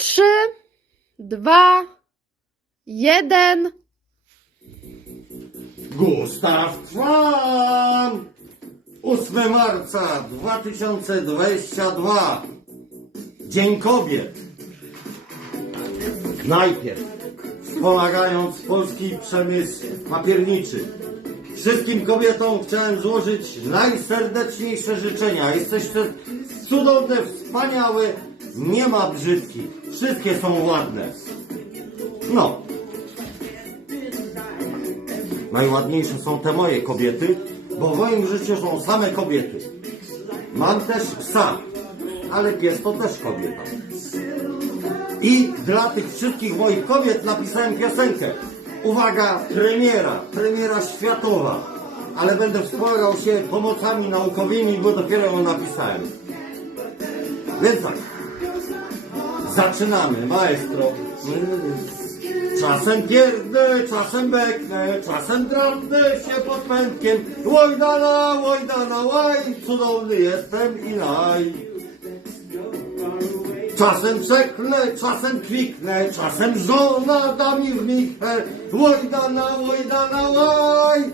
trzy, dwa, jeden. Gustaw Trwan! 8 marca 2022. Dzień Kobiet. Najpierw wspomagając polski przemysł papierniczy. Wszystkim kobietom chciałem złożyć najserdeczniejsze życzenia. Jesteście cudowne, wspaniałe, nie ma brzydkich. Wszystkie są ładne. No, Najładniejsze są te moje kobiety, bo w moim życiu są same kobiety. Mam też psa, ale pies to też kobieta. I dla tych wszystkich moich kobiet napisałem piosenkę. Uwaga, premiera, premiera światowa. Ale będę wspomagał się pomocami naukowymi, bo dopiero ją napisałem. Więc tak. Zaczynamy, maestro. Czasem pierdnę, czasem beknę, czasem drapnę się pod pętkiem. Łojdana, łojdana, łaj, cudowny jestem i naj. Czasem przeklnę, czasem kwiknę, czasem żona da mi w michę. Łojdana, łojdana, łaj,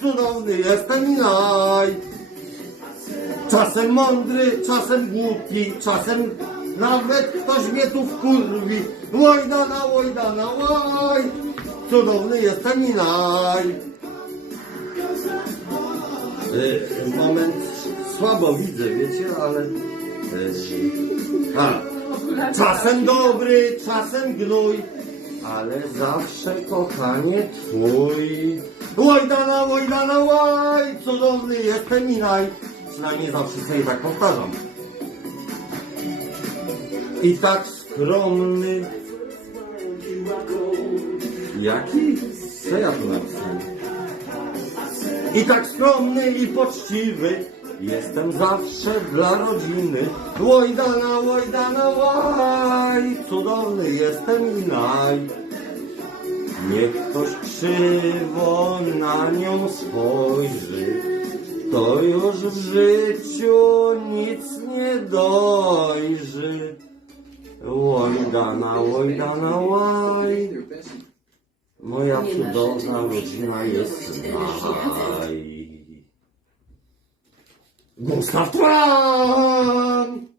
cudowny jestem i naj. Czasem mądry, czasem głupi, czasem nawet ktoś mnie tu wkurwi. Łojdana, łojdana, łaj, cudowny jestem i naj. Y, moment, słabo widzę, wiecie, ale... y, A, czasem dobry, czasem gnój, ale zawsze kochanie twój. Łojdana, łojdana, łaj, cudowny jestem i naj. Przynajmniej zawsze sobie tak powtarzam. I tak skromny. Jaki? Co ja tu napisałem? I tak skromny i poczciwy Jestem zawsze dla rodziny Łojdana, łojdana, łaj Cudowny jestem i naj Niech ktoś krzywo na nią spojrzy To już w życiu nic nie dojrzy Łojdana, łojdana, łaj Moja cudowna rodzina jest naj. Gustaw Tran!